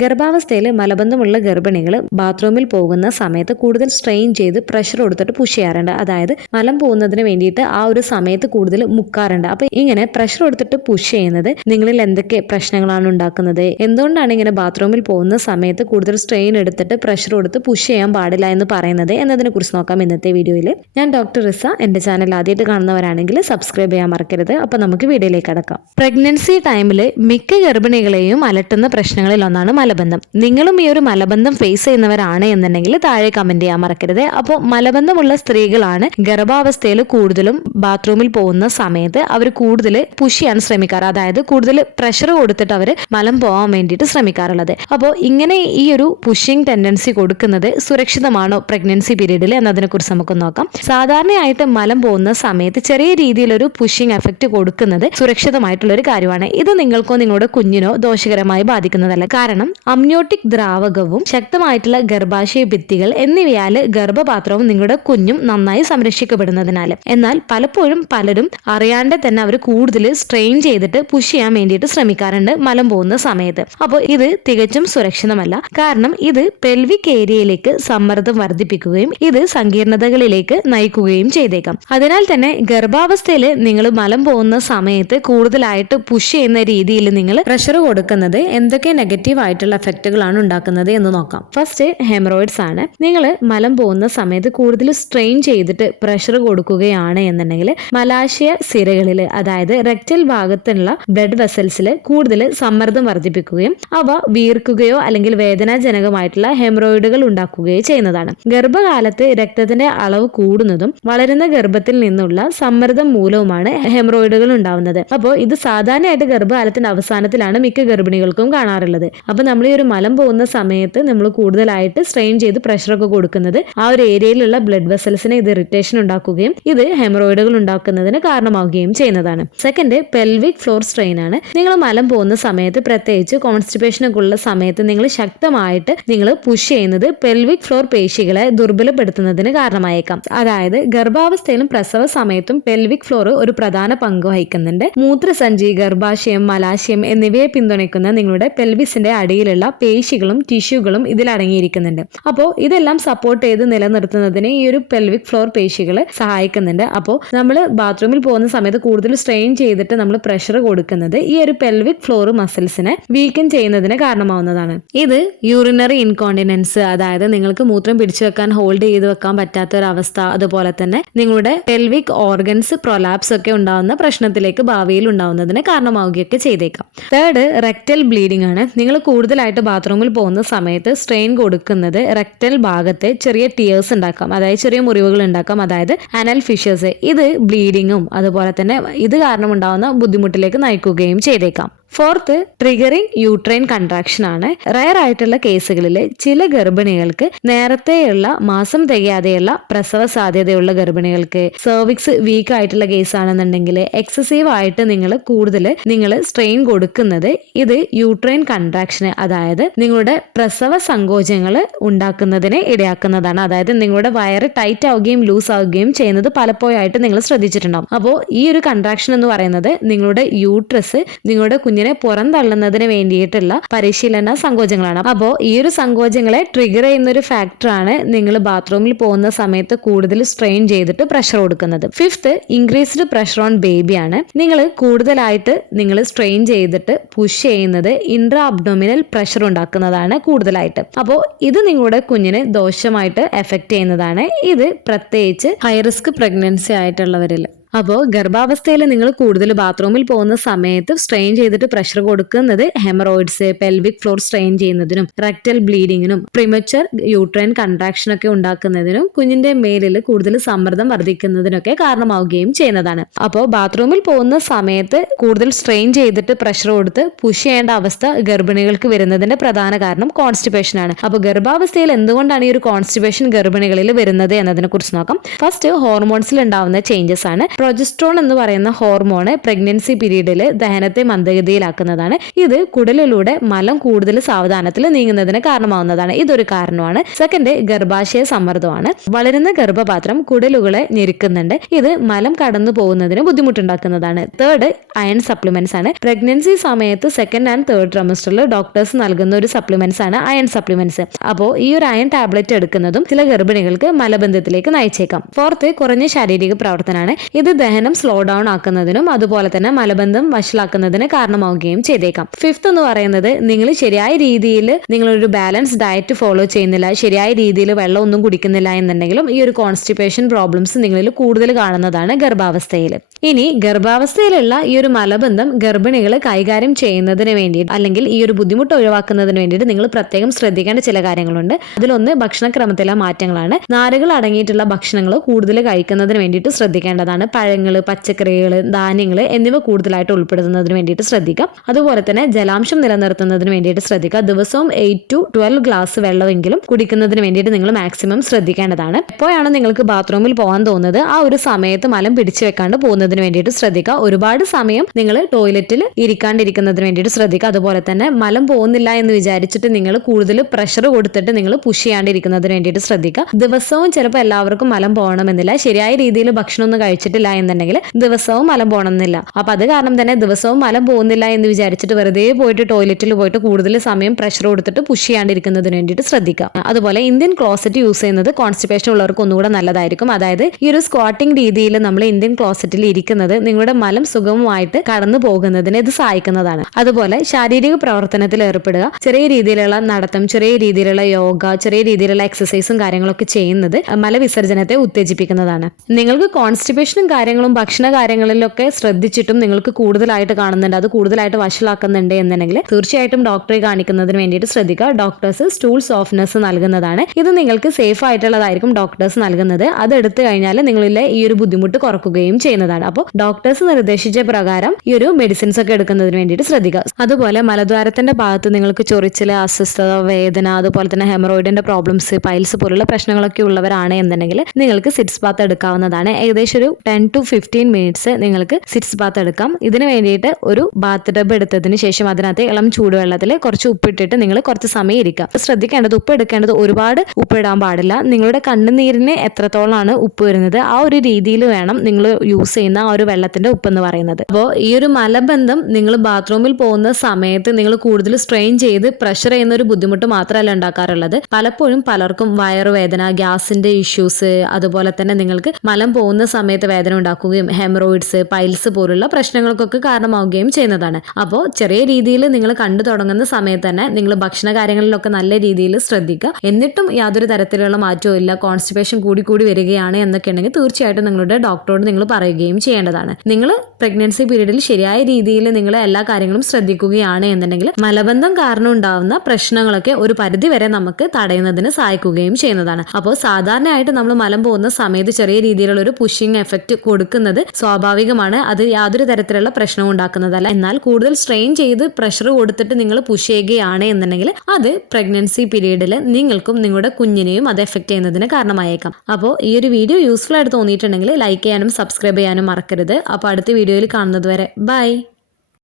ഗർഭാവസ്ഥയിൽ മലബന്ധമുള്ള ഗർഭിണികൾ ബാത്റൂമിൽ പോകുന്ന സമയത്ത് കൂടുതൽ സ്ട്രെയിൻ ചെയ്ത് പ്രഷർ കൊടുത്തിട്ട് പുഷ് ചെയ്യാറുണ്ട്. അതായത് മലം പോകുന്നതിന് വേണ്ടിയിട്ട് ആ ഒരു സമയത്ത് കൂടുതൽ മുക്കാറുണ്ട്. അപ്പൊ ഇങ്ങനെ പ്രഷർ കൊടുത്തിട്ട് പുഷ് ചെയ്യുന്നത് നിങ്ങളിൽ എന്തൊക്കെ പ്രശ്നങ്ങളാണ് ഉണ്ടാക്കുന്നത്, എന്തുകൊണ്ടാണ് ഇങ്ങനെ ബാത്റൂമിൽ പോകുന്ന സമയത്ത് കൂടുതൽ സ്ട്രെയിൻ എടുത്തിട്ട് പ്രഷർ കൊടുത്ത് പുഷ് ചെയ്യാൻ പാടില്ല എന്ന് പറയുന്നത് എന്നതിനെ കുറിച്ച് നോക്കാം ഇന്നത്തെ വീഡിയോയിൽ. ഞാൻ ഡോക്ടർ റിസ. എന്റെ ചാനൽ ആദ്യമായിട്ട് കാണുന്നവരാണെങ്കിൽ സബ്സ്ക്രൈബ് ചെയ്യാൻ മറക്കരുത്. അപ്പൊ നമുക്ക് വീഡിയോയിലേക്ക് കടക്കാം. പ്രഗ്നൻസി ടൈമിൽ മിക്ക ഗർഭിണികളെയും അലട്ടുന്ന പ്രശ്നങ്ങളിൽ ഒന്നാണ് മലബന്ധം. നിങ്ങളും ഈ ഒരു മലബന്ധം ഫേസ് ചെയ്യുന്നവരാണ് എന്നുണ്ടെങ്കിൽ താഴെ കമന്റ് ചെയ്യാൻ മറക്കരുത്. അപ്പോൾ മലബന്ധമുള്ള സ്ത്രീകളാണ് ഗർഭാവസ്ഥയിൽ കൂടുതലും ബാത്റൂമിൽ പോകുന്ന സമയത്ത് അവർ കൂടുതൽ പുഷ് ചെയ്യാൻ ശ്രമിക്കാറ്. അതായത് കൂടുതൽ പ്രഷർ കൊടുത്തിട്ട് അവർ മലം പോകാൻ വേണ്ടിയിട്ട് ശ്രമിക്കാറുള്ളത്. അപ്പോൾ ഇങ്ങനെ ഈ ഒരു പുഷിംഗ് ടെൻഡൻസി കൊടുക്കുന്നത് സുരക്ഷിതമാണോ പ്രഗ്നൻസി പീരീഡിൽ എന്നതിനെ കുറിച്ച് നമുക്ക് നോക്കാം. സാധാരണയായിട്ട് മലം പോകുന്ന സമയത്ത് ചെറിയ രീതിയിലൊരു പുഷിംഗ് എഫക്റ്റ് കൊടുക്കുന്നത് സുരക്ഷിതമായിട്ടുള്ള ഒരു കാര്യമാണ്. ഇത് നിങ്ങൾക്കോ നിങ്ങളുടെ കുഞ്ഞിനോ ദോഷകരമായി ബാധിക്കുന്നതല്ല. കാരണം അമ്നിയോട്ടിക് ദ്രാവകവും ശക്തമായിട്ടുള്ള ഗർഭാശയ ഭിത്തികൾ എന്നിവയാൽ ഗർഭപാത്രവും നിങ്ങളുടെ കുഞ്ഞും നന്നായി സംരക്ഷിക്കപ്പെടുന്നതിനാൽ. എന്നാൽ പലപ്പോഴും പലരും അറിയാണ്ട് തന്നെ അവർ കൂടുതൽ സ്ട്രെയിൻ ചെയ്തിട്ട് പുഷ് ചെയ്യാൻ വേണ്ടിയിട്ട് ശ്രമിക്കാറുണ്ട് മലം പോകുന്ന സമയത്ത്. അപ്പോൾ ഇത് തികച്ചും സുരക്ഷിതമല്ല. കാരണം ഇത് പെൽവിക് ഏരിയയിലേക്ക് സമ്മർദ്ദം വർദ്ധിപ്പിക്കുകയും ഇത് സങ്കീർണതകളിലേക്ക് നയിക്കുകയും ചെയ്തേക്കാം. അതിനാൽ തന്നെ ഗർഭാവസ്ഥയിൽ നിങ്ങൾ മലം പോകുന്ന സമയത്ത് കൂടുതലായിട്ട് പുഷ് ചെയ്യുന്ന രീതിയിൽ നിങ്ങൾ പ്രഷർ കൊടുക്കുന്നത് എന്തൊക്കെ നെഗറ്റീവ് ആയിട്ടുള്ള എഫക്റ്റുകളാണ് ഉണ്ടാക്കുന്നത് എന്ന് നോക്കാം. ഫസ്റ്റ് ഹെമറോയിഡ്സ് ആണ്. നിങ്ങൾ മലം പോകുന്ന സമയത്ത് കൂടുതൽ സ്ട്രെയിൻ ചെയ്തിട്ട് പ്രഷർ കൊടുക്കുകയാണ് എന്നുണ്ടെങ്കിൽ മലാശയ സിരകളിൽ, അതായത് റെക്ടൽ ഭാഗത്തുള്ള ബ്ലഡ് വെസൽസിൽ കൂടുതൽ സമ്മർദ്ദം വർദ്ധിപ്പിക്കുകയും അവ വീർക്കുകയോ അല്ലെങ്കിൽ വേദനാജനകമായിട്ടുള്ള ഹെമറോയിഡുകൾ ഉണ്ടാക്കുകയോ ചെയ്യുന്നതാണ്. ഗർഭകാലത്ത് രക്തത്തിന്റെ അളവ് കൂടുന്നതും വളരുന്ന ഗർഭത്തിൽ നിന്നുള്ള സമ്മർദ്ദം മൂലവുമാണ് ഹെമറോയിഡുകൾ ഉണ്ടാവുന്നത്. അപ്പോൾ ഇത് സാധാരണയായിട്ട് ഗർഭകാലത്തിന്റെ അവസാനത്തിലാണ് മിക്ക ഗർഭിണികൾക്കും കാണാറുള്ളത്. അപ്പൊ നമ്മൾ ഈ ഒരു മലം പോകുന്ന സമയത്ത് നമ്മൾ കൂടുതലായിട്ട് സ്ട്രെയിൻ ചെയ്ത് പ്രഷറൊക്കെ കൊടുക്കുന്നത് ആ ഒരു ഏരിയയിലുള്ള ബ്ലഡ് വെസൽസിന് ഇത് ഇറിറ്റേഷൻ ഉണ്ടാക്കുകയും ഇത് ഹെമറോയിഡുകൾ ഉണ്ടാക്കുന്നതിന് കാരണമാവുകയും ചെയ്യുന്നതാണ്. സെക്കൻഡ്, പെൽവിക് ഫ്ലോർ സ്ട്രെയിൻ ആണ്. നിങ്ങൾ മലം പോകുന്ന സമയത്ത്, പ്രത്യേകിച്ച് കോൺസ്റ്റിപ്പേഷനൊക്കെ ഉള്ള സമയത്ത് നിങ്ങൾ ശക്തമായിട്ട് നിങ്ങൾ പുഷ് ചെയ്യുന്നത് പെൽവിക് ഫ്ലോർ പേശികളെ ദുർബലപ്പെടുത്തുന്നതിന് കാരണമായേക്കാം. അതായത് ഗർഭാവസ്ഥയിലും പ്രസവ സമയത്തും പെൽവിക് ഫ്ലോർ ഒരു പ്രധാന പങ്ക് വഹിക്കുന്നുണ്ട്. മൂത്രസഞ്ചി, ഗർഭാശയം, മലാശയം എന്നിവയെ പിന്തുണയ്ക്കുന്ന നിങ്ങളുടെ പെൽവിസിന്റെ അടിയിലുള്ള പേശികളും ടിഷ്യൂകളും ഇതിൽ അടങ്ങിയിരിക്കുന്നുണ്ട്. അപ്പോൾ ഇതെല്ലാം സപ്പോർട്ട് ചെയ്ത് നിലനിർത്തുന്നതിന് ഈ ഒരു പെൽവിക് ഫ്ലോർ പേശികൾ സഹായിക്കുന്നുണ്ട്. അപ്പോൾ നമ്മൾ ബാത്റൂമിൽ പോകുന്ന സമയത്ത് കൂടുതൽ സ്ട്രെയിൻ ചെയ്തിട്ട് നമ്മൾ പ്രഷർ കൊടുക്കുന്നത് ഈ ഒരു പെൽവിക് ഫ്ലോർ മസിൽസിനെ വീക്കൻ ചെയ്യുന്നതിന് കാരണമാവുന്നതാണ്. ഇത് യൂറിനറി ഇൻകോണ്ടിനൻസ്, അതായത് നിങ്ങൾക്ക് മൂത്രം പിടിച്ചു വെക്കാൻ, ഹോൾഡ് ചെയ്ത് വെക്കാൻ പറ്റാത്ത ഒരു അവസ്ഥ, അതുപോലെ തന്നെ നിങ്ങളുടെ പെൽവിക് ഓർഗൻസ് പ്രൊലാപ്സ് ഒക്കെ ഉണ്ടാവുന്ന പ്രശ്നത്തിലേക്ക് ഭാവിയിൽ ഉണ്ടാവുന്നതിന് കാരണമാവുകയൊക്കെ ചെയ്തേക്കാം. തേർഡ്, റെക്ടൽ ബ്ലീഡിംഗ് ആണ്. നിങ്ങൾ കൂടുതലായിട്ട് ബാത്റൂമിൽ പോകുന്ന സമയത്ത് സ്ട്രെയിൻ കൊടുക്കുന്നത് റെക്ടൽ ഭാഗത്ത് ചെറിയ ടിയേഴ്സ് ഉണ്ടാക്കാം, അതായത് ചെറിയ മുറിവുകൾ ഉണ്ടാക്കാം, അതായത് അനൽ ഫിഷേഴ്സ്. ഇത് ബ്ലീഡിങ്ങും അതുപോലെ തന്നെ ഇത് കാരണം ഉണ്ടാവുന്ന ബുദ്ധിമുട്ടിലേക്ക് നയിക്കുകയും ചെയ്തേക്കാം. ഫോർത്ത്, ട്രിഗറിങ് യൂട്രൈൻ കൺട്രാക്ഷൻ ആണ്. റയർ ആയിട്ടുള്ള കേസുകളിൽ ചില ഗർഭിണികൾക്ക് നേരത്തെയുള്ള മാസം തികയാതെയുള്ള പ്രസവ സാധ്യതയുള്ള ഗർഭിണികൾക്ക്, സെർവിക്സ് വീക്ക് ആയിട്ടുള്ള കേസ് ആണെന്നുണ്ടെങ്കിൽ എക്സസീവ് ആയിട്ട് നിങ്ങൾ സ്ട്രെയിൻ കൊടുക്കുന്നത് ഇത് യൂട്രൈൻ കൺട്രാക്ഷന്, അതായത് നിങ്ങളുടെ പ്രസവ സങ്കോചങ്ങൾ ഉണ്ടാക്കുന്നതിന് ഇടയാക്കുന്നതാണ്. അതായത് നിങ്ങളുടെ വയറ് ടൈറ്റ് ആവുകയും ലൂസ് ആവുകയും ചെയ്യുന്നത് പലപ്പോഴായിട്ട് നിങ്ങൾ ശ്രദ്ധിച്ചിട്ടുണ്ടാവും. അപ്പോൾ ഈ ഒരു കൺട്രാക്ഷൻ എന്ന് പറയുന്നത് നിങ്ങളുടെ യൂട്രസ് നിങ്ങളുടെ കുഞ്ഞിനെ പുറന്തള്ളുന്നതിന് വേണ്ടിയിട്ടുള്ള പരിശീലന സങ്കോചങ്ങളാണ്. അപ്പോൾ ഈ ഒരു സങ്കോചങ്ങളെ ട്രിഗർ ചെയ്യുന്ന ഒരു ഫാക്ടറാണ് നിങ്ങൾ ബാത്റൂമിൽ പോകുന്ന സമയത്ത് കൂടുതൽ സ്ട്രെയിൻ ചെയ്തിട്ട് പ്രഷർ കൊടുക്കുന്നത്. Fifth, increased pressure on baby ആണ്. നിങ്ങൾ കൂടുതലായിട്ട് സ്ട്രെയിൻ ചെയ്തിട്ട് പുഷ് ചെയ്യുന്നത് ഇൻട്രാ അബ്ഡോമിനൽ പ്രഷർ ഉണ്ടാക്കുന്നതാണ് കൂടുതലായിട്ട്. അപ്പോൾ ഇത് നിങ്ങളുടെ കുഞ്ഞിന് ദോഷമായിട്ട് എഫക്ട് ചെയ്യുന്നതാണ്. ഇത് പ്രത്യേകിച്ച് ഹൈ റിസ്ക് പ്രഗ്നൻസി ആയിട്ടുള്ളവരിൽ. അപ്പോൾ ഗർഭാവസ്ഥയിൽ നിങ്ങൾ കൂടുതൽ ബാത്റൂമിൽ പോകുന്ന സമയത്ത് സ്ട്രെയിൻ ചെയ്തിട്ട് പ്രഷർ കൊടുക്കുന്നത് ഹെമറോയിഡ്സ്, പെൽവിക് ഫ്ലോർ സ്ട്രെയിൻ ചെയ്യുന്നതിനും റെക്ടൽ ബ്ലീഡിങ്ങിനും പ്രിമച്വർ യൂട്രൈൻ കൺട്രാക്ഷനൊക്കെ ഉണ്ടാക്കുന്നതിനും കുഞ്ഞിന്റെ മേലിൽ കൂടുതൽ സമ്മർദ്ദം വർദ്ധിക്കുന്നതിനൊക്കെ കാരണമാവുകയും ചെയ്യുന്നതാണ്. അപ്പോൾ ബാത്റൂമിൽ പോകുന്ന സമയത്ത് കൂടുതൽ സ്ട്രെയിൻ ചെയ്തിട്ട് പ്രഷർ കൊടുത്ത് പുഷ് ചെയ്യേണ്ട അവസ്ഥ ഗർഭിണികൾക്ക് വരുന്നതിന്റെ പ്രധാന കാരണം കോൺസ്റ്റിപ്പേഷൻ ആണ്. അപ്പോൾ ഗർഭാവസ്ഥയിൽ എന്തുകൊണ്ടാണ് ഈ ഒരു കോൺസ്റ്റിപ്പേഷൻ ഗർഭിണികളിൽ വരുന്നത് എന്നതിനെ കുറിച്ച് നോക്കാം. ഫസ്റ്റ്, ഹോർമോൺസിൽ ഉണ്ടാവുന്ന ചേഞ്ചസ് ആണ്. പ്രൊജസ്ട്രോൺ എന്ന് പറയുന്ന ഹോർമോണ് പ്രഗ്നൻസി പീരീഡിൽ ദഹനത്തെ മന്ദഗതിയിലാക്കുന്നതാണ്. ഇത് കുടലിലൂടെ മലം കൂടുതൽ സാവധാനത്തിൽ നീങ്ങുന്നതിന് കാരണമാവുന്നതാണ്. ഇതൊരു കാരണമാണ്. സെക്കൻഡ്, ഗർഭാശയ സമ്മർദ്ദമാണ്. വളരുന്ന ഗർഭപാത്രം കുടലുകളെ ഞെരുക്കുന്നുണ്ട്. ഇത് മലം കടന്നു പോകുന്നതിന് ബുദ്ധിമുട്ടുണ്ടാക്കുന്നതാണ്. തേർഡ്, അയൺ സപ്ലിമെന്റ്സ് ആണ്. പ്രഗ്നൻസി സമയത്ത് സെക്കൻഡ് ആൻഡ് തേർഡ് ട്രൈമസ്റ്ററിൽ ഡോക്ടേഴ്സ് നൽകുന്ന ഒരു സപ്ലിമെന്റ്സ് ആണ് അയൺ സപ്ലിമെന്റ്സ്. അപ്പോൾ ഈ ഒരു അയൺ ടാബ്ലറ്റ് എടുക്കുന്നതും ചില ഗർഭിണികൾക്ക് മലബന്ധത്തിലേക്ക് നയിച്ചേക്കാം. ഫോർത്ത്, കുറഞ്ഞ ശാരീരിക പ്രവർത്തനമാണ്. ഇത് ദഹനം സ്ലോ ഡൗൺ ആക്കുന്നതിനും അതുപോലെ തന്നെ മലബന്ധം വഷളാക്കുന്നതിന് കാരണമാവുകയും ചെയ്തേക്കാം. ഫിഫ്ത്ത് എന്ന് പറയുന്നത്, നിങ്ങൾ ശരിയായ രീതിയിൽ നിങ്ങളൊരു ബാലൻസ് ഡയറ്റ് ഫോളോ ചെയ്യുന്നില്ല, ശരിയായ രീതിയിൽ വെള്ളം ഒന്നും കുടിക്കുന്നില്ല എന്നുണ്ടെങ്കിലും ഈ ഒരു കോൺസ്റ്റിപ്പേഷൻ പ്രോബ്ലംസ് നിങ്ങളിൽ കൂടുതൽ കാണുന്നതാണ് ഗർഭാവസ്ഥയിൽ. ഇനി ഗർഭാവസ്ഥയിലുള്ള ഈ ഒരു മലബന്ധം ഗർഭിണികൾ കൈകാര്യം ചെയ്യുന്നതിന് വേണ്ടിയിട്ട് അല്ലെങ്കിൽ ഈ ഒരു ബുദ്ധിമുട്ട് ഒഴിവാക്കുന്നതിന് വേണ്ടിയിട്ട് നിങ്ങൾ പ്രത്യേകം ശ്രദ്ധിക്കേണ്ട ചില കാര്യങ്ങളുണ്ട്. അതിലൊന്ന് ഭക്ഷണക്രമത്തിലെ മാറ്റങ്ങളാണ്. നാരുകൾ അടങ്ങിയിട്ടുള്ള ഭക്ഷണങ്ങൾ കൂടുതൽ കഴിക്കുന്നതിന് വേണ്ടിയിട്ട് ശ്രദ്ധിക്കേണ്ടതാണ്. പഴങ്ങൾ, പച്ചക്കറികൾ, ധാന്യങ്ങൾ എന്നിവ കൂടുതലായിട്ട് ഉൾപ്പെടുത്തുന്നതിന് വേണ്ടിയിട്ട് ശ്രദ്ധിക്കാം. അതുപോലെ തന്നെ ജലാംശം നിലനിർത്തുന്നതിന് വേണ്ടിയിട്ട് ശ്രദ്ധിക്കുക. ദിവസവും 8 to 12 ഗ്ലാസ് വെള്ളമെങ്കിലും കുടിക്കുന്നതിന് വേണ്ടിയിട്ട് നിങ്ങൾ മാക്സിമം ശ്രദ്ധിക്കേണ്ടതാണ്. എപ്പോഴാണ് നിങ്ങൾക്ക് ബാത്റൂമിൽ പോകാൻ തോന്നുന്നത് ആ ഒരു സമയത്ത് മലം പിടിച്ചു വെക്കാണ്ട് പോകുന്നതിന് വേണ്ടിയിട്ട് ശ്രദ്ധിക്കുക. ഒരുപാട് സമയം നിങ്ങൾ ടോയ്ലറ്റിൽ ഇരിക്കാണ്ടിരിക്കുന്നതിന് വേണ്ടിയിട്ട് ശ്രദ്ധിക്കുക. അതുപോലെ തന്നെ മലം പോകുന്നില്ല എന്ന് വിചാരിച്ചിട്ട് നിങ്ങൾ കൂടുതൽ പ്രഷർ കൊടുത്തിട്ട് നിങ്ങൾ പുഷ് ചെയ്യാണ്ടിരിക്കുന്നതിന് വേണ്ടിയിട്ട് ശ്രദ്ധിക്കുക. ദിവസവും ചിലപ്പോൾ എല്ലാവർക്കും മലം പോകണമെന്നില്ല. ശരിയായ രീതിയിൽ ഭക്ഷണം ഒന്നും കഴിച്ചിട്ടില്ല എന്നുണ്ടെങ്കിൽ ദിവസവും മലം പോകണമെന്നില്ല. അപ്പൊ അത് കാരണം തന്നെ ദിവസവും മലം പോകുന്നില്ല എന്ന് വിചാരിച്ചിട്ട് വെറുതെ പോയിട്ട് ടോയ്ലറ്റിൽ പോയിട്ട് കൂടുതൽ സമയം പ്രഷർ കൊടുത്തിട്ട് പുഷ് ചെയ്യാണ്ടിരിക്കുന്നതിന് വേണ്ടിയിട്ട് ശ്രദ്ധിക്കുക. അതുപോലെ ഇന്ത്യൻ ക്ലോസറ്റ് യൂസ് ചെയ്യുന്നത് കോൺസ്റ്റിപ്പേഷൻ ഉള്ളവർക്ക് ഒന്നുകൂടെ നല്ലതായിരിക്കും. അതായത് ഈ ഒരു സ്ക്വാട്ടിംഗ് രീതിയിൽ നമ്മൾ ഇന്ത്യൻ ക്ലോസറ്റിൽ ഇരിക്കുന്നത് നിങ്ങളുടെ മലം സുഗമമായിട്ട് കടന്നു പോകുന്നതിന് ഇത് സഹായിക്കുന്നതാണ്. അതുപോലെ ശാരീരിക പ്രവർത്തനത്തിൽ ഏർപ്പെടുക. ചെറിയ രീതിയിലുള്ള നടത്തം, ചെറിയ രീതിയിലുള്ള യോഗ, ചെറിയ രീതിയിലുള്ള എക്സസൈസും കാര്യങ്ങളൊക്കെ ചെയ്യുന്നത് മലവിസർജനത്തെ ഉത്തേജിപ്പിക്കുന്നതാണ്. നിങ്ങൾക്ക് കോൺസ്റ്റിപ്പേഷനും കാര്യങ്ങളും ഭക്ഷണ കാര്യങ്ങളിലൊക്കെ ശ്രദ്ധിച്ചിട്ടും നിങ്ങൾക്ക് കൂടുതലായിട്ട് കാണുന്നുണ്ട്, അത് കൂടുതലായിട്ട് വഷളാക്കുന്നുണ്ട് എന്നുണ്ടെങ്കിൽ തീർച്ചയായിട്ടും ഡോക്ടറെ കാണിക്കുന്നതിന് വേണ്ടിയിട്ട് ശ്രദ്ധിക്കുക. ഡോക്ടേഴ്സ് സ്റ്റൂൾ സോഫ്റ്റ്നസ് നൽകുന്നതാണ്. ഇത് നിങ്ങൾക്ക് സേഫ് ആയിട്ടുള്ളതായിരിക്കും ഡോക്ടേഴ്സ് നൽകുന്നത്. അത് എടുത്തു കഴിഞ്ഞാൽ നിങ്ങളിലെ ഈ ഒരു ബുദ്ധിമുട്ട് കുറക്കുകയും ചെയ്യുന്നതാണ്. അപ്പോൾ ഡോക്ടേഴ്സ് നിർദ്ദേശിച്ച പ്രകാരം ഈ ഒരു മെഡിസിൻസ് ഒക്കെ എടുക്കുന്നതിന് വേണ്ടിയിട്ട് ശ്രദ്ധിക്കുക. അതുപോലെ മലദ്വാരത്തിന്റെ ഭാഗത്ത് നിങ്ങൾക്ക് ചൊറിച്ചില്, അസ്വസ്ഥത, വേദന, അതുപോലെ തന്നെ ഹെമറോയിഡിന്റെ പ്രോബ്ലംസ്, പൈൽസ് പോലുള്ള പ്രശ്നങ്ങളൊക്കെ ഉള്ളവരാണ് എന്നുണ്ടെങ്കിൽ നിങ്ങൾക്ക് സിറ്റ്സ് ബാത്ത് എടുക്കാവുന്നതാണ്. ഏകദേശം ഒരു 10 to 15 മിനിറ്റ്സ് നിങ്ങൾക്ക് സിറ്റ്സ് ബാത്ത് എടുക്കാം. ഇതിന് വേണ്ടിയിട്ട് ഒരു ബാത്ത് ടബ് എടുത്തതിന് ശേഷം അതിനകത്ത് ഇളം ചൂടുവെള്ളത്തിൽ കുറച്ച് ഉപ്പിട്ടിട്ട് നിങ്ങൾ കുറച്ച് സമയം ഇരിക്കുക. ശ്രദ്ധിക്കേണ്ടത്, ഉപ്പ് എടുക്കേണ്ടത് ഒരുപാട് ഉപ്പിടാൻ പാടില്ല. നിങ്ങളുടെ കണ്ണുനീരിന് എത്രത്തോളമാണ് ഉപ്പ് വരുന്നത് ആ ഒരു രീതിയിൽ വേണം നിങ്ങൾ യൂസ് ചെയ്യുന്ന ആ ഒരു വെള്ളത്തിന്റെ ഉപ്പ് എന്ന് പറയുന്നത്. അപ്പോൾ ഈ ഒരു മലബന്ധം നിങ്ങൾ ബാത്റൂമിൽ പോകുന്ന സമയത്ത് നിങ്ങൾ കൂടുതൽ സ്ട്രെയിൻ ചെയ്ത് പ്രഷർ ചെയ്യുന്ന ഒരു ബുദ്ധിമുട്ട് മാത്രമല്ല ഉണ്ടാക്കാറുള്ളത്. പലപ്പോഴും പലർക്കും വയറുവേദന, ഗ്യാസിന്റെ ഇഷ്യൂസ്, അതുപോലെ തന്നെ നിങ്ങൾക്ക് മലം പോകുന്ന സമയത്ത് വേദന ഉണ്ടാക്കുകയും ഹെമറോയിഡ്സ്, പൈൽസ് പോലുള്ള പ്രശ്നങ്ങൾക്കൊക്കെ കാരണമാവുകയും ചെയ്യുന്നതാണ്. അപ്പോൾ ചെറിയ രീതിയിൽ നിങ്ങൾ കണ്ടു തുടങ്ങുന്ന സമയത്ത് തന്നെ നിങ്ങൾ ഭക്ഷണ കാര്യങ്ങളിലൊക്കെ നല്ല രീതിയിൽ ശ്രദ്ധിക്കുക. എന്നിട്ടും യാതൊരു തരത്തിലുള്ള മാറ്റവും ഇല്ല, കോൺസ്റ്റിപ്പേഷൻ കൂടി വരികയാണ് എന്നൊക്കെ ഉണ്ടെങ്കിൽ തീർച്ചയായിട്ടും നിങ്ങളുടെ ഡോക്ടറോട് നിങ്ങൾ പറയുകയും ചെയ്യേണ്ടതാണ്. നിങ്ങൾ പ്രഗ്നൻസി പീരീഡിൽ ശരിയായ രീതിയിൽ നിങ്ങൾ എല്ലാ കാര്യങ്ങളും ശ്രദ്ധിക്കുകയാണ് എന്നുണ്ടെങ്കിൽ മലബന്ധം കാരണം ഉണ്ടാവുന്ന പ്രശ്നങ്ങളൊക്കെ ഒരു പരിധി വരെ നമുക്ക് തടയുന്നതിന് സഹായിക്കുകയും ചെയ്യുന്നതാണ്. അപ്പോൾ സാധാരണയായിട്ട് നമ്മൾ മലം പോകുന്ന സമയത്ത് ചെറിയ രീതിയിലുള്ള ഒരു പുഷിംഗ് എഫക്റ്റ് കൊടുക്കുന്നത് സ്വാഭാവികമാണ്. അത് യാതൊരു തരത്തിലുള്ള പ്രശ്നവും ഉണ്ടാക്കുന്നതല്ല. എന്നാൽ കൂടുതൽ സ്ട്രെയിൻ ചെയ്ത് പ്രഷർ കൊടുത്തിട്ട് നിങ്ങൾ പുഷ് ചെയ്യുകയാണ് എന്നുണ്ടെങ്കിൽ അത് പ്രഗ്നൻസി പീരീഡിൽ നിങ്ങൾക്കും നിങ്ങളുടെ കുഞ്ഞിനെയും അത് എഫക്ട് ചെയ്യുന്നതിന് കാരണമായേക്കാം. അപ്പോൾ ഈ ഒരു വീഡിയോ യൂസ്ഫുൾ ആയിട്ട് തോന്നിയിട്ടുണ്ടെങ്കിൽ ലൈക്ക് ചെയ്യാനും സബ്സ്ക്രൈബ് ചെയ്യാനും മറക്കരുത്. അപ്പോൾ അടുത്ത വീഡിയോയിൽ കാണുന്നത് വരെ ബൈ.